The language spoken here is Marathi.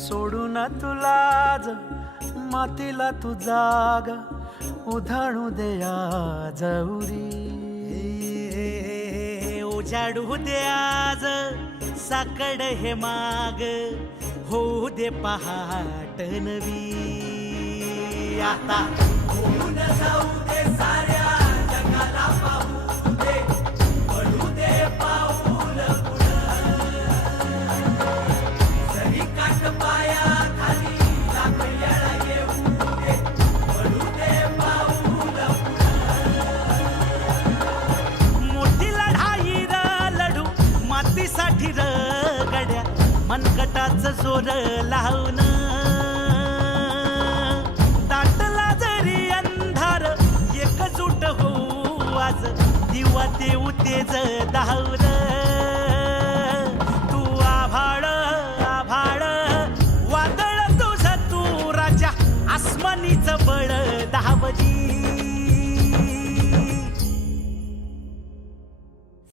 सोडून तुलाज मातीला तू जाग उधाणू दे आज उरी. उजाडू दे आज साकड हे माग होऊ दे पहाट नवी. आता होऊन जाऊ दे साऱ्या जगाला पाहू दे पडू दे पाऊल जरी काट पाया खाली लाख येळा येऊ दे पडू दे पाऊल मोठी लढाई र लढू मातीसाठी र गड्या मनगटाचं जोर लावून. दाटला जरी अंधार एकजूट होऊ आज दिवा देऊ तेज धावून. तू आभाळ आभाळ वादळ तुझ तू राजा आसमानीच बळ धावली.